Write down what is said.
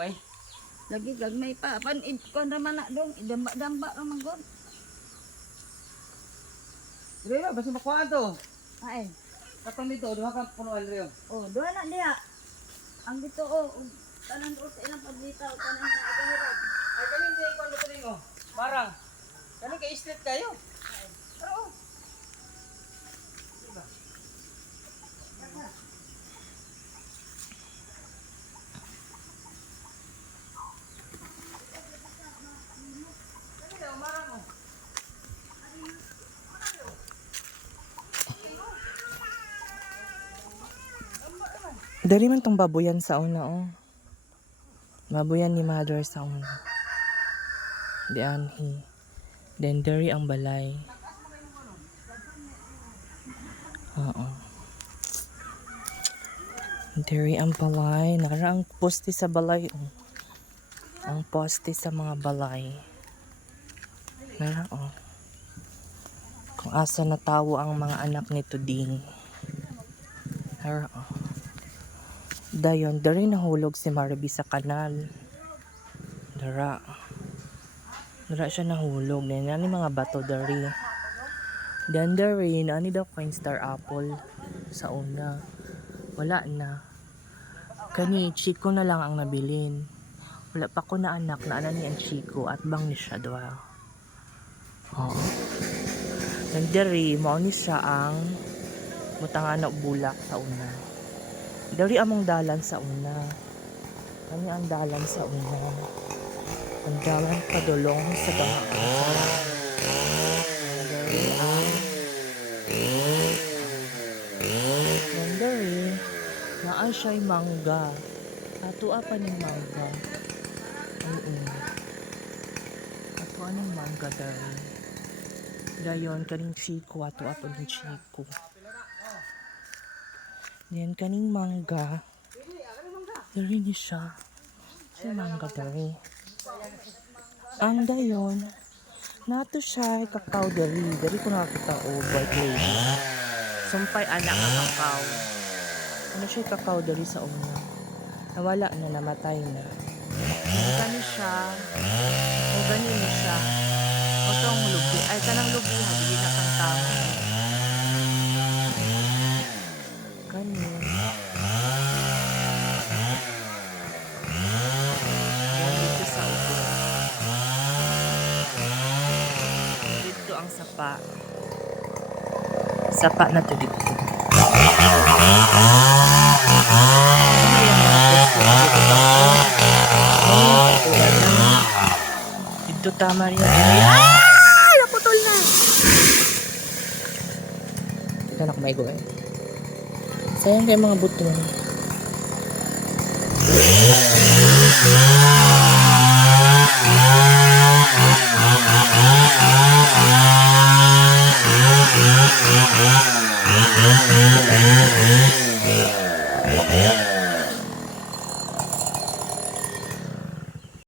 May. Lagi gagmay pa. Pan kon naman na dong idamba-damba ra man gon. Dire ba basta makuha to. Ay. Katong dito duha ka puno alreo. Oh, duha na diha. Ang dito oh, tanan do sa ilang paglitaw, tanan na agahirap. Ay kanin di ko ano ko. Parang kanin ka street kayo. Oo. Dari man tong baboyan sa una, oh. Baboyan ni mother sa una. Di anhi. Then dari ang balay. Oo. Dari ang balay. Nara ang poste sa balay, oh. Ang poste sa mga balay. Nara, oh. Kung asa natawo ang mga anak nito din. Nara, oh. Dayon, dari nahulog si Marby sa kanal. Dara. Dara siya nahulog. Nani mga bato dari. Dan dari, nani daw kain star apple sa una. Wala na. Kani, Chico na lang ang nabilin. Wala pa ko na anak na ana ni ang Chico at bang ni siya doa. Oo. Dan dari, mao ni siya ang mutangana bulak sa una. Dari among dalan sa una. Kanya ang dalan sa una. Ang dalan padulong sa bahay. Dari ang dari naan siya'y mangga. Ato apa ng mangga. Oo. Ato anong mangga dari. Dayon kaning Chico. Ato ng Chico. Yan kaning mangga. Dari ni siya. Si mangga dari. Ang dayon. Nato siya kakao dari. Dari ko nakakita o white lady. Sumpay anak ang kakao. Ano siya kakao dari sa una. Nawala na, namatay na. Kani siya. O ganin na siya. O tong lubi. Ay kanang lubi. Hindi na kang tao. Kani. Yan dito sa upo. Dito ang sapa. Sapa na to dito. Dito tama rin. Ah! Naputol na! Ito na kumain ko eh. Sayang kayo mga buto.